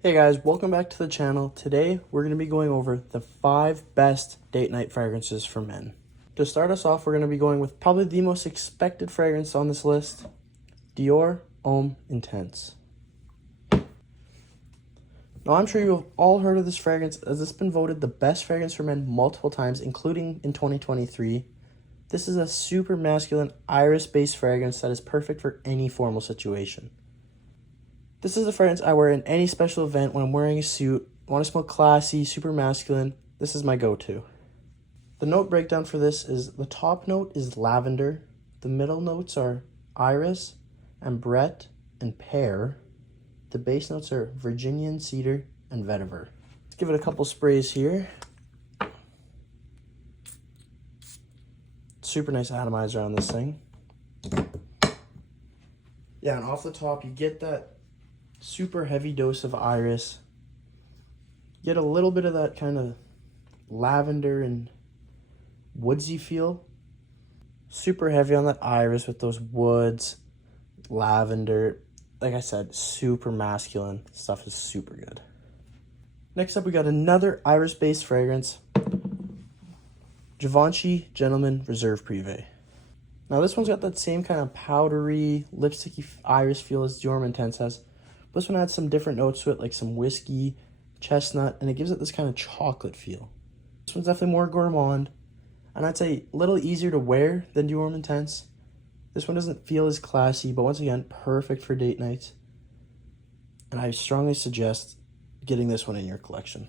Hey guys, welcome back to the channel. Today we're going to be going over the 5 best date night fragrances for men. To start us off, we're going to be going with probably the most expected fragrance on this list, Dior Homme Intense. Now I'm sure you've all heard of this fragrance as it's been voted the best fragrance for men multiple times, including in 2023. This is a super masculine iris-based fragrance that is perfect for any formal situation. This is the fragrance I wear in any special event when I'm wearing a suit. I want to smell classy, super masculine. This is my go-to. The note breakdown for this is the top note is lavender. The middle notes are iris, ambrette, and pear. The base notes are Virginian cedar and vetiver. Let's give it a couple sprays here. Super nice atomizer on this thing. Yeah, and off the top you get that super heavy dose of iris. Get a little bit of that kind of lavender and woodsy feel. Super heavy on that iris with those woods, lavender. Like I said, super masculine. Stuff is super good. Next up, we got another iris-based fragrance. Givenchy Gentleman Reserve Privé. Now this one's got that same kind of powdery, lipsticky iris feel as Dior Homme Intense has. This one adds some different notes to it, like some whiskey, chestnut, and it gives it this kind of chocolate feel. This one's definitely more gourmand, and I'd say a little easier to wear than Dior Homme Intense. This one doesn't feel as classy, but once again, perfect for date nights. And I strongly suggest getting this one in your collection.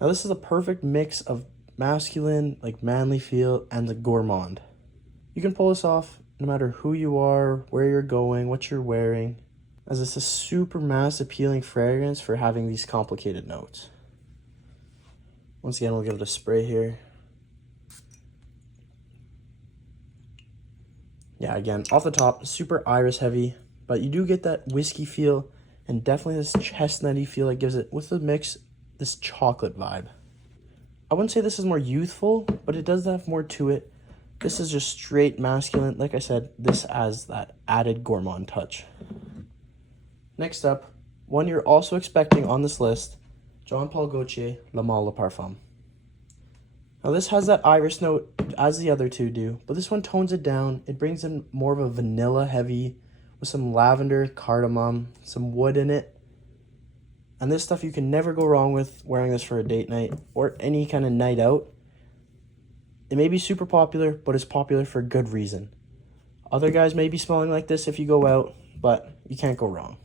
Now this is a perfect mix of masculine, like manly feel, and the gourmand. You can pull this off no matter who you are, where you're going, what you're wearing, as it's a super mass appealing fragrance for having these complicated notes. Once again, we'll give it a spray here. Yeah, again, off the top, super iris heavy, but you do get that whiskey feel and definitely this chestnutty feel that gives it, with the mix, this chocolate vibe. I wouldn't say this is more youthful, but it does have more to it. This is just straight masculine. Like I said, this has that added gourmand touch. Next up, one you're also expecting on this list, Jean Paul Gaultier Le Mâle Le Parfum. Now this has that iris note as the other two do, but this one tones it down. It brings in more of a vanilla heavy with some lavender, cardamom, some wood in it. And this stuff you can never go wrong with wearing this for a date night or any kind of night out. It may be super popular, but it's popular for good reason. Other guys may be smelling like this if you go out, but you can't go wrong.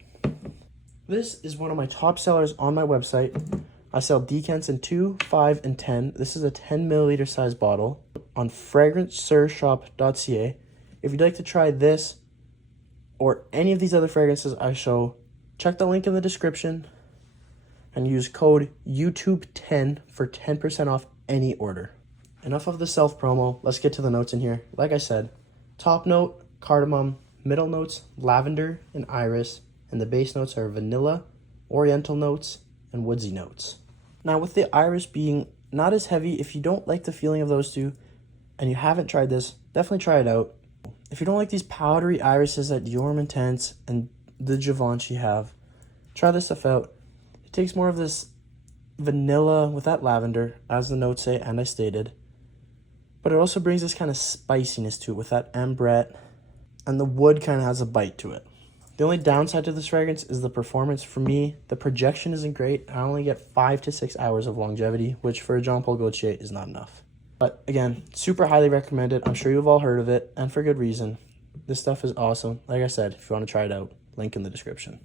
This is one of my top sellers on my website. I sell decants in 2, 5, and 10. This is a 10 milliliter size bottle on FragranceSirShop.ca. If you'd like to try this or any of these other fragrances I show, check the link in the description and use code YouTube10 for 10% off any order. Enough of the self-promo. Let's get to the notes in here. Like I said, top note, cardamom, middle notes, lavender and iris, and the base notes are vanilla, oriental notes, and woodsy notes. Now with the iris being not as heavy, if you don't like the feeling of those two and you haven't tried this, definitely try it out. If you don't like these powdery irises that Dior Homme Intense and the Givenchy have, try this stuff out. It takes more of this vanilla with that lavender, as the notes say and I stated, but it also brings this kind of spiciness to it with that ambrette, and the wood kind of has a bite to it. The only downside to this fragrance is the performance. For me, the projection isn't great. I only get 5 to 6 hours of longevity, which for a Jean Paul Gaultier is not enough. But again, super highly recommended. I'm sure you've all heard of it, and for good reason. This stuff is awesome. Like I said, if you want to try it out, link in the description.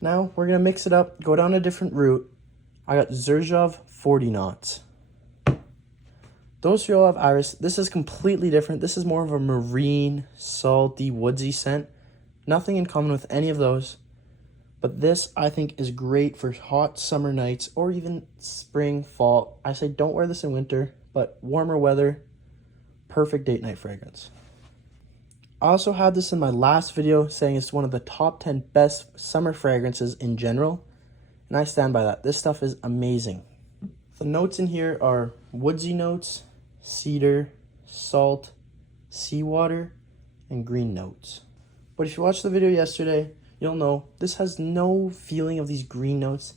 Now, we're going to mix it up, go down a different route. I got Xerjoff 40 knots. Those three all have iris. This is completely different. This is more of a marine, salty, woodsy scent. Nothing in common with any of those, but this I think is great for hot summer nights or even spring, fall. I say don't wear this in winter, but warmer weather, perfect date night fragrance. I also had this in my last video saying it's one of the top 10 best summer fragrances in general, and I stand by that. This stuff is amazing. The notes in here are woodsy notes, cedar, salt, seawater, and green notes. But if you watched the video yesterday, you'll know this has no feeling of these green notes.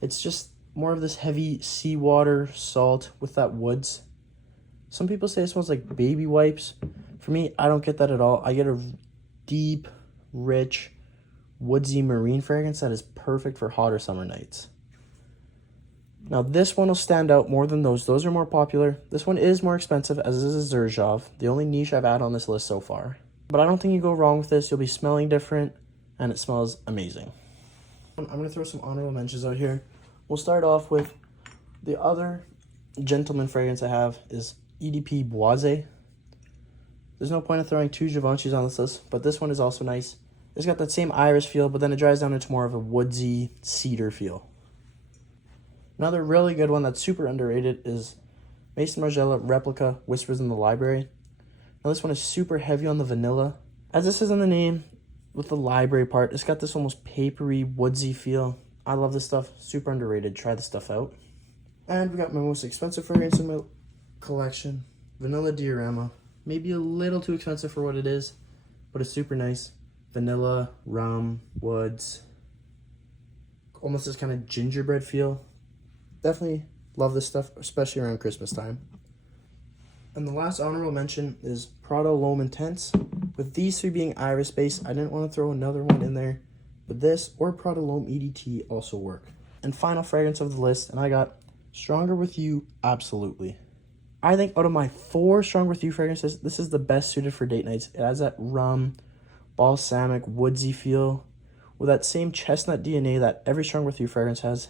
It's just more of this heavy seawater salt with that woods. Some people say it smells like baby wipes. For me, I don't get that at all. I get a deep, rich, woodsy marine fragrance that is perfect for hotter summer nights. Now this one will stand out more than those. Those are more popular. This one is more expensive, as is a Zerzhov, the only niche I've had on this list so far. But I don't think you go wrong with this. You'll be smelling different, and it smells amazing. I'm going to throw some honorable mentions out here. We'll start off with the other gentleman fragrance I have is EDP Boise. There's no point in throwing two Givenchy's on this list, but this one is also nice. It's got that same iris feel, but then it dries down into more of a woodsy cedar feel. Another really good one that's super underrated is Maison Margiela Replica Whispers in the Library. Now this one is super heavy on the vanilla. As this is in the name, with the library part, it's got this almost papery, woodsy feel. I love this stuff. Super underrated. Try this stuff out. And we got my most expensive fragrance in my collection, Vanilla Diorama. Maybe a little too expensive for what it is, but it's super nice. Vanilla, rum, woods, almost this kind of gingerbread feel. Definitely love this stuff, especially around Christmas time. And the last honorable mention is Prada L'Homme Intense. With these three being iris based, I didn't want to throw another one in there, but this or Prada L'Homme EDT also work. And final fragrance of the list, and I got Stronger With You, absolutely. I think out of my 4 Stronger With You fragrances, this is the best suited for date nights. It has that rum, balsamic, woodsy feel with that same chestnut DNA that every Stronger With You fragrance has.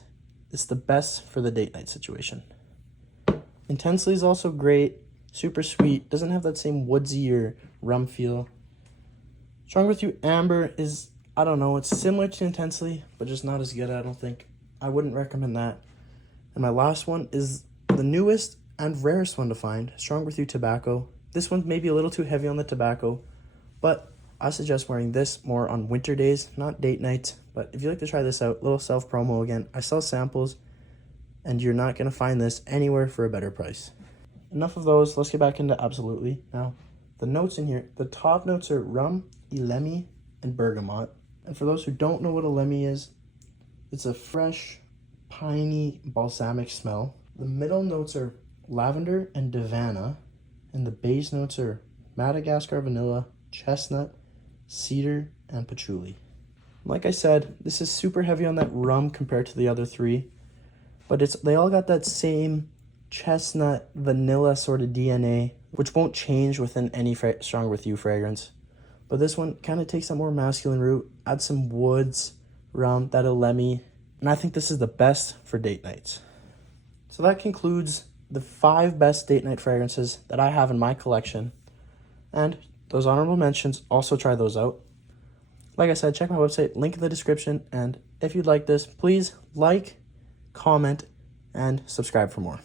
It's the best for the date night situation. Intensely is also great, super sweet, doesn't have that same woodsy or rum feel. Stronger With You Amber is, I don't know, it's similar to Intensely, but just not as good, I don't think. I wouldn't recommend that. And my last one is the newest and rarest one to find, Stronger With You Tobacco. This one's maybe a little too heavy on the tobacco, but I suggest wearing this more on winter days, not date nights. But if you'd like to try this out, little self-promo again, I sell samples, and you're not going to find this anywhere for a better price. Enough of those, let's get back into Absolutely. Now, the notes in here, the top notes are rum, elemi, and bergamot. And for those who don't know what elemi is, it's a fresh, piney, balsamic smell. The middle notes are lavender and davana, and the base notes are Madagascar vanilla, chestnut, cedar, and patchouli. Like I said, this is super heavy on that rum compared to the other 3, but they all got that same chestnut vanilla sort of DNA, which won't change within any Stronger With You fragrance. But this one kind of takes that more masculine route, adds some woods, rum, that elemi, and I think this is the best for date nights. So that concludes the 5 best date night fragrances that I have in my collection, and those honorable mentions, also try those out. Like I said, check my website, link in the description, and if you'd like this, please like, comment, and subscribe for more.